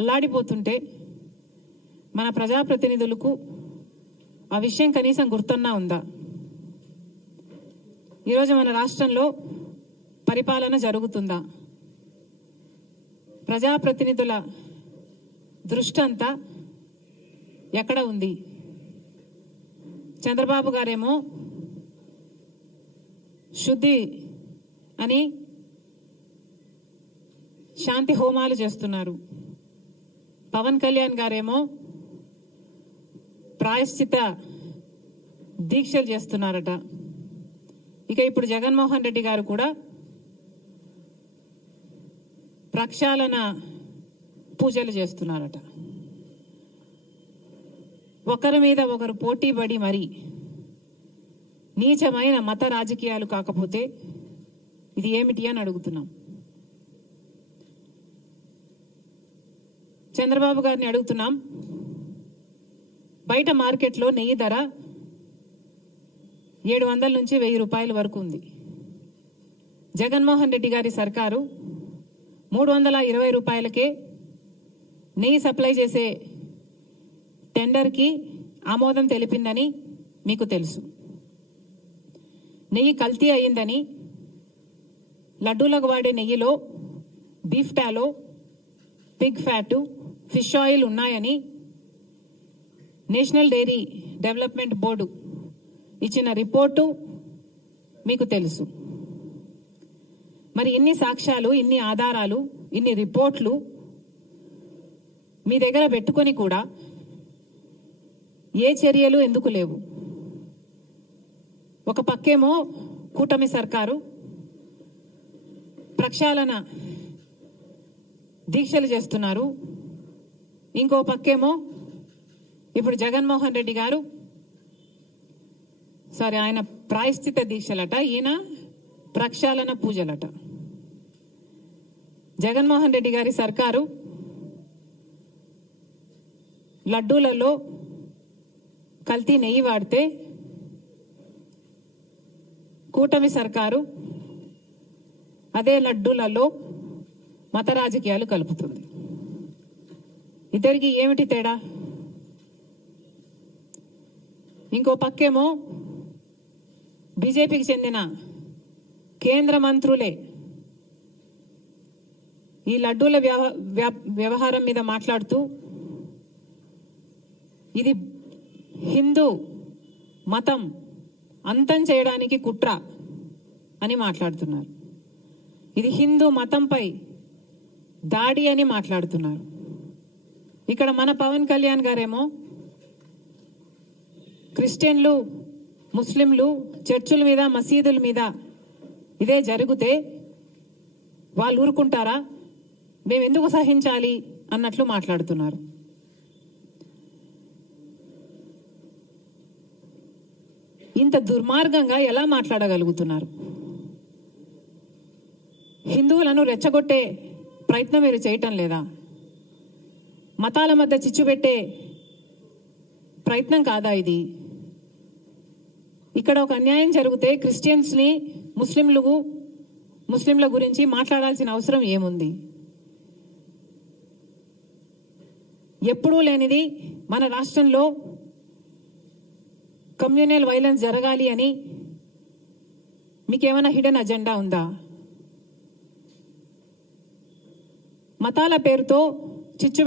అల్లాడిపోతుంటే మన ప్రజాప్రతినిధులకు ఆ విషయం కనీసం గుర్తున్నా ఉందా? ఈరోజు మన రాష్ట్రంలో పరిపాలన జరుగుతుందా? ప్రజాప్రతినిధుల దృష్టి అంతా ఎక్కడ ఉంది? చంద్రబాబు గారేమో శుద్ధి అని శాంతి హోమాలు చేస్తున్నారు. పవన్ కళ్యాణ్ గారేమో ప్రాయశ్చిత దీక్షలు చేస్తున్నారట. ఇక ఇప్పుడు జగన్మోహన్ రెడ్డి గారు కూడా ప్రక్షాళన పూజలు చేస్తున్నారట. ఒకరి మీద ఒకరు పోటీపడి మరి నీచమైన మత రాజకీయాలు కాకపోతే ఇది ఏమిటి అని అడుగుతున్నాం. చంద్రబాబు గారిని అడుగుతున్నాం, బయట మార్కెట్లో నెయ్యి ధర 700 నుంచి 1000 రూపాయల వరకు ఉంది. జగన్మోహన్ రెడ్డి గారి సర్కారు 320 రూపాయలకే నెయ్యి సప్లై చేసే టెండర్కి ఆమోదం తెలిపిందని మీకు తెలుసు. నెయ్యి కల్తీ అయిందని, లడ్డూలకు వాడే నెయ్యిలో beef టాలో, Pig fat, fish oil ఉన్నాయని నేషనల్ డైరీ డెవలప్మెంట్ బోర్డు ఇచ్చిన రిపోర్టు మీకు తెలుసు. మరి ఇన్ని సాక్ష్యాలు, ఇన్ని ఆధారాలు, ఇన్ని రిపోర్ట్లు మీ దగ్గర పెట్టుకొని కూడా ఏ చర్యలు ఎందుకు లేవు? ఒక పక్కేమో కూటమి సర్కారు ప్రక్షాళన దీక్షలు చేస్తున్నారు, ఇంకో పక్కేమో ఇప్పుడు జగన్మోహన్ రెడ్డి గారు ఆయన ప్రాయశ్చిత దీక్షలట, ఈయన ప్రక్షాళన పూజలట. జగన్మోహన్ రెడ్డి గారి సర్కారు లడ్డూలలో కల్తీ నెయ్యి వాడితే కూటమి సర్కారు అదే లడ్డూలలో మత రాజకీయాలు కలుపుతుంది. ఇద్దరికి ఏమిటి తేడా? ఇంకో పక్కేమో బీజేపీకి చెందిన కేంద్ర మంత్రులే ఈ లడ్డూల వ్యవహారం మీద మాట్లాడుతూ ఇది హిందూ మతం అంతం చేయడానికి కుట్ర అని మాట్లాడుతున్నారు. ఇది హిందూ మతంపై దాడి అని మాట్లాడుతున్నారు. ఇక్కడ మన పవన్ కళ్యాణ్ గారేమో క్రిస్టియన్లు, ముస్లింలు చర్చుల మీద, మసీదుల మీద ఇదే జరిగితే వాళ్ళు ఊరుకుంటారా? మేము ఎందుకు సహించాలి అన్నట్లు మాట్లాడుతున్నారు. ఇంత దుర్మార్గంగా ఎలా మాట్లాడగలుగుతున్నారు? హిందువులను రెచ్చగొట్టే ప్రయత్నం మీరు చేయటం లేదా? మతాల మధ్య చిచ్చు పెట్టే ప్రయత్నం కాదా ఇది? ఇక్కడ ఒక అన్యాయం జరిగితే క్రిస్టియన్స్ ని, ముస్లింల గురించి మాట్లాడాల్సిన అవసరం ఏముంది? ఎప్పుడూ లేనిది మన రాష్ట్రంలో కమ్యూనల్ వైలెన్స్ జరగాలి అని మీకేమైనా హిడెన్ అజెండా ఉందా? మతాల పేరుతో చిచ్చు